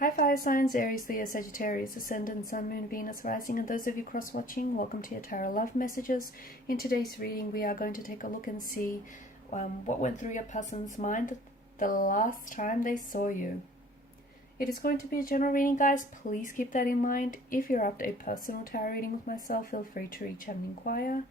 Hi fire signs, Aries, Leo, Sagittarius, Ascendant, Sun, Moon, Venus, Rising, and those of you cross-watching, welcome to your Tarot Love Messages. In today's reading, we are going to take a look and see what went through your person's mind the last time they saw you. It is going to be a general reading, guys. Please keep that in mind. If you're after a personal tarot reading with myself, feel free to reach out and inquire.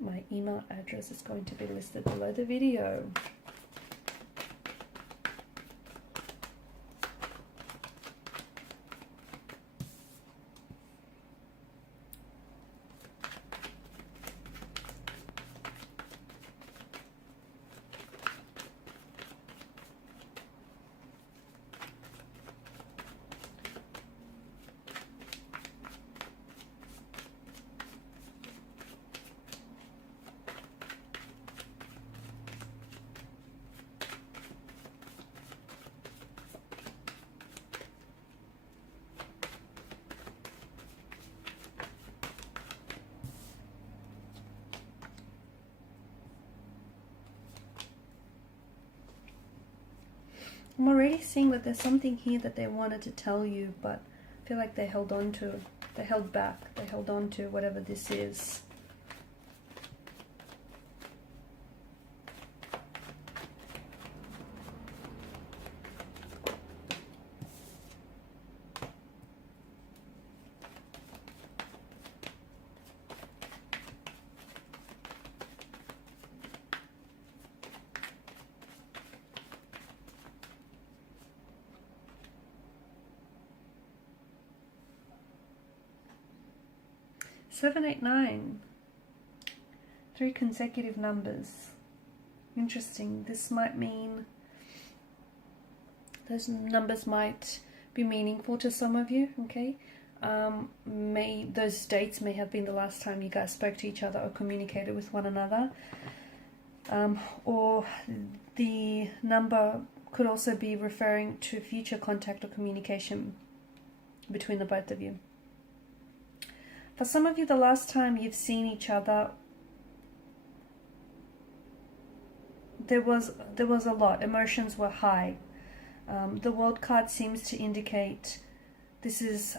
My email address is going to be listed below the video. I'm already seeing that there's something here that they wanted to tell you, but I feel like they held on to, they held back, they held on to whatever this is. Seven, eight, nine. 3 consecutive numbers. Interesting. This might mean those numbers might be meaningful to some of you, okay? Those dates may have been the last time you guys spoke to each other or communicated with one another. Or the number could also be referring to future contact or communication between the both of you. For some of you, the last time you've seen each other, there was a lot. Emotions were high. The World card seems to indicate this is,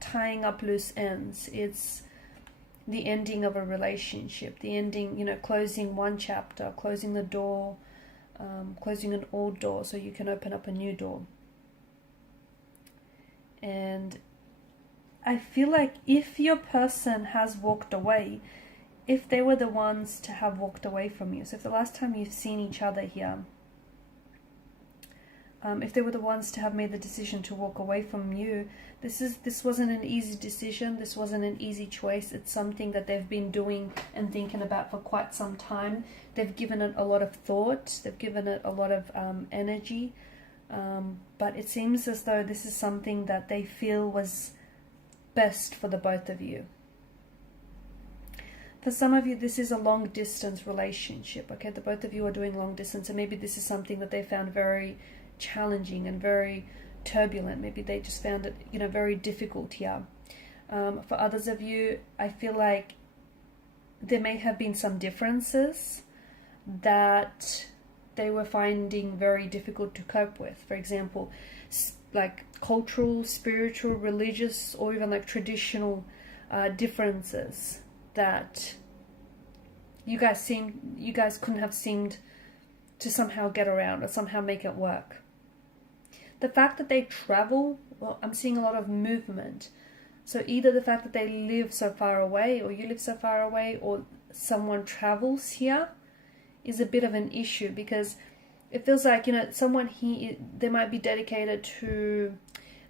tying up loose ends. It's the ending of a relationship, the ending, closing one chapter, closing the door, closing an old door so you can open up a new door. And I feel like if your person has walked away, if they were the ones to have walked away from you, so if the last time you've seen each other here, if they were the ones to have made the decision to walk away from you, this wasn't an easy decision, this wasn't an easy choice. It's something that they've been doing and thinking about for quite some time. They've given it a lot of thought, they've given it a lot of energy, but it seems as though this is something that they feel was best for the both of you. For some of you, this is a long distance relationship, okay? The both of you are doing long distance, and maybe this is something that they found very challenging and very turbulent. Maybe they just found it, very difficult here. For others of you, I feel like there may have been some differences that they were finding very difficult to cope with. For example, like cultural, spiritual, religious, or even like traditional differences that you guys couldn't have seemed to somehow get around or somehow make it work. The fact that they travel, well, I'm seeing a lot of movement. So either the fact that they live so far away, or you live so far away, or someone travels here is a bit of an issue, because it feels like, someone here, they might be dedicated to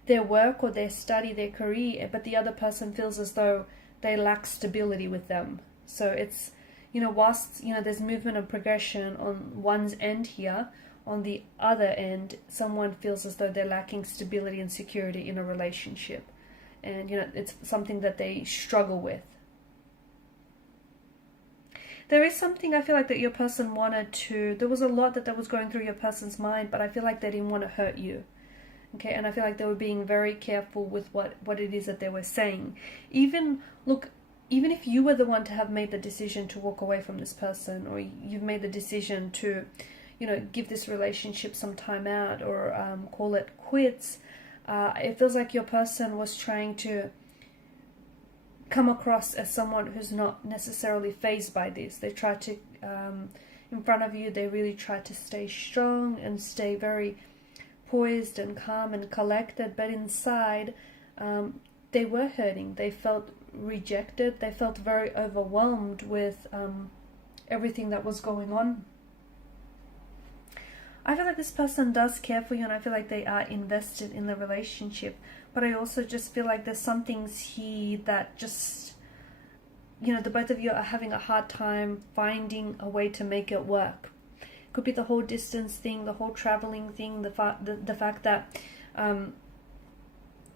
their work or their study, their career, but the other person feels as though they lack stability with them. So it's, whilst, there's movement and progression on one's end here, on the other end, someone feels as though they're lacking stability and security in a relationship. And, it's something that they struggle with. There is something I feel like that your person wanted to, there was a lot that was going through your person's mind, but I feel like they didn't want to hurt you. Okay, and I feel like they were being very careful with what it is that they were saying. Even if you were the one to have made the decision to walk away from this person, or you've made the decision to, you know, give this relationship some time out, or call it quits. It feels like your person was trying to come across as someone who's not necessarily fazed by this. They try to, in front of you, they really try to stay strong and stay very poised and calm and collected, but inside they were hurting. They felt rejected. They felt very overwhelmed with everything that was going on. I feel like this person does care for you, and I feel like they are invested in the relationship, but I also just feel like there's some things here that just, you know, the both of you are having a hard time finding a way to make it work. Could be the whole distance thing, the whole traveling thing, the fact that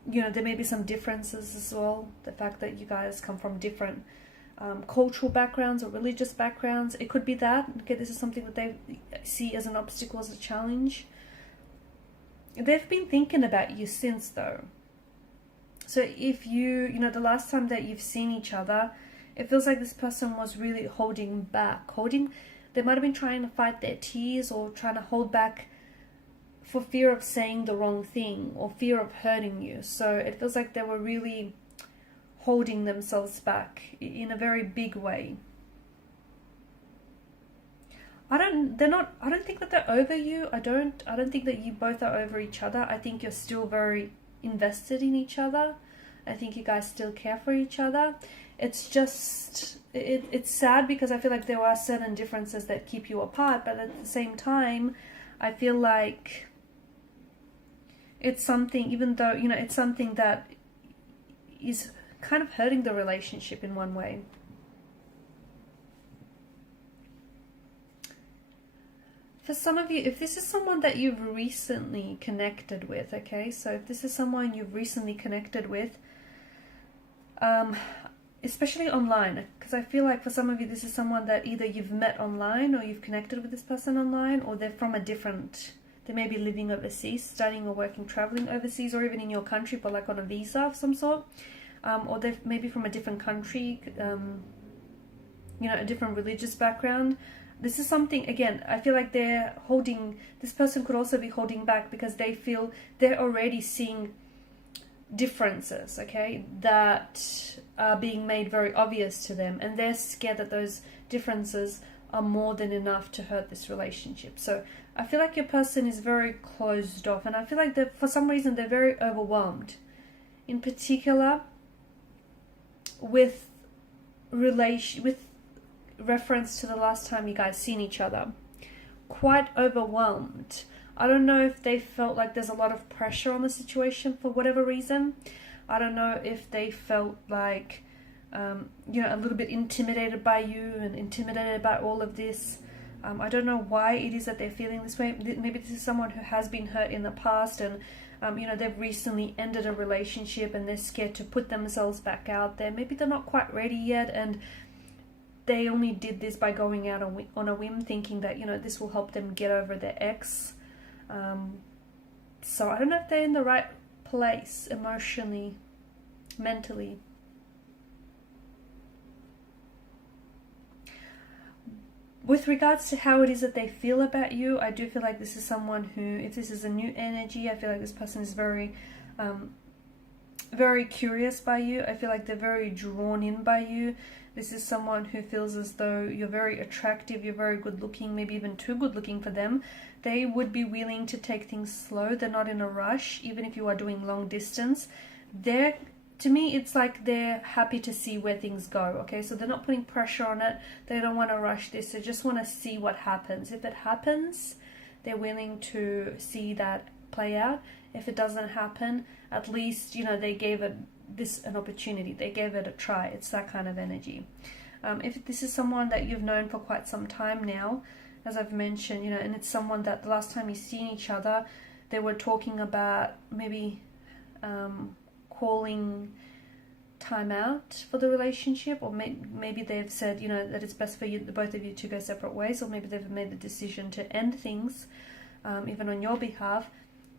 you know, there may be some differences as well. The fact that you guys come from different cultural backgrounds or religious backgrounds. It could be that. Okay, this is something that they see as an obstacle, as a challenge. They've been thinking about you since, though. So if you know, the last time that you've seen each other, it feels like this person was really holding back. They might have been trying to fight their tears, or trying to hold back for fear of saying the wrong thing, or fear of hurting you. So it feels like they were really holding themselves back in a very big way. I don't think that they're over you. I don't think that you both are over each other. I think you're still very invested in each other. I think you guys still care for each other. It's just, it's sad because I feel like there are certain differences that keep you apart, but at the same time, I feel like it's something, even though, you know, it's something that is kind of hurting the relationship in one way. For some of you, if this is someone that you've recently connected with, okay, so if this is someone you've recently connected with, especially online, because I feel like for some of you, this is someone that either you've met online, or you've connected with this person online, or they're from a different, they may be living overseas, studying or working, traveling overseas, or even in your country, but like on a visa of some sort, or they're maybe from a different country, you know, a different religious background. This is something, again, I feel like this person could also be holding back because they feel they're already seeing differences, okay, that are being made very obvious to them, and they're scared that those differences are more than enough to hurt this relationship. So I feel like your person is very closed off, and I feel like that for some reason they're very overwhelmed, in particular with reference to the last time you guys seen each other. Quite overwhelmed. I don't know if they felt like there's a lot of pressure on the situation for whatever reason. I don't know if they felt like you know, a little bit intimidated by you and intimidated by all of this. I don't know why it is that they're feeling this way. Maybe this is someone who has been hurt in the past, and you know, they've recently ended a relationship and they're scared to put themselves back out there. Maybe they're not quite ready yet, and they only did this by going out on a whim, thinking that, you know, this will help them get over their ex. So I don't know if they're in the right place emotionally, mentally. With regards to how it is that they feel about you, I do feel like this is someone who, if this is a new energy, I feel like this person is very very curious by you. I feel like they're very drawn in by you. This is someone who feels as though you're very attractive, you're very good looking, maybe even too good looking for them. They would be willing to take things slow. They're not in a rush, even if you are doing long distance. To me, it's like they're happy to see where things go, okay? So they're not putting pressure on it. They don't want to rush this. They just want to see what happens. If it happens, they're willing to see that play out. If it doesn't happen, at least, you know, they gave it an opportunity. They gave it a try. It's that kind of energy. If this is someone that you've known for quite some time now, as I've mentioned, you know, and it's someone that the last time you've seen each other, they were talking about maybe calling time out for the relationship, or maybe they've said, you know, that it's best for you, the both of you, to go separate ways, or maybe they've made the decision to end things, even on your behalf.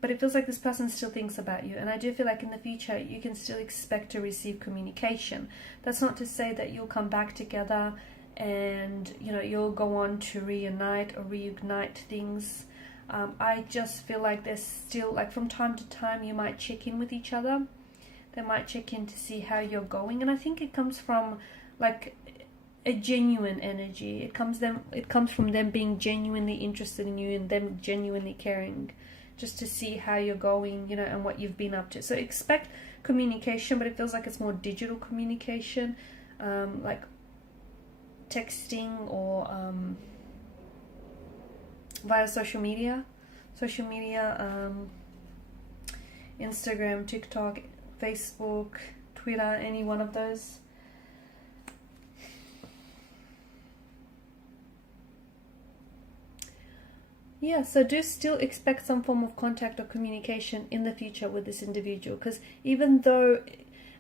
But it feels like this person still thinks about you, and I do feel like in the future you can still expect to receive communication. That's not to say that you'll come back together and you know, you'll go on to reunite or reignite things. I just feel like there's still, like, from time to time you might check in with each other. They might check in to see how you're going, and I think it comes from like a genuine energy. It comes from them being genuinely interested in you and them genuinely caring, just to see how you're going, you know, and what you've been up to. So expect communication, but it feels like it's more digital communication, like texting or via social media, Instagram, TikTok, Facebook, Twitter, any one of those. Yeah, so do still expect some form of contact or communication in the future with this individual, because even though,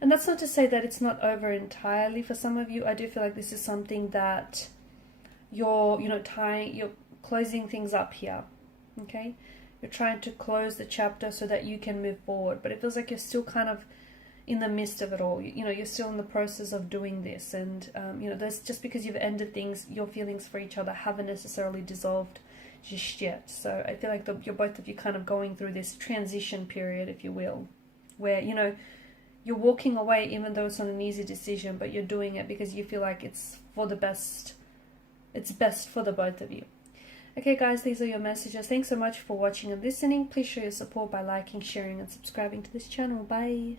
and that's not to say that it's not over entirely for some of you, I do feel like this is something that you're, you know, you're closing things up here, okay? You're trying to close the chapter so that you can move forward, but it feels like you're still kind of in the midst of it all. You know, you're still in the process of doing this, and you know, there's, just because you've ended things, your feelings for each other haven't necessarily dissolved just yet. So I feel like you're both of you kind of going through this transition period, if you will, where, you know, you're walking away even though it's not an easy decision, but you're doing it because you feel like it's for the best. It's best for the both of you. Okay guys, these are your messages. Thanks so much for watching and listening. Please show your support by liking, sharing and subscribing to this channel. Bye.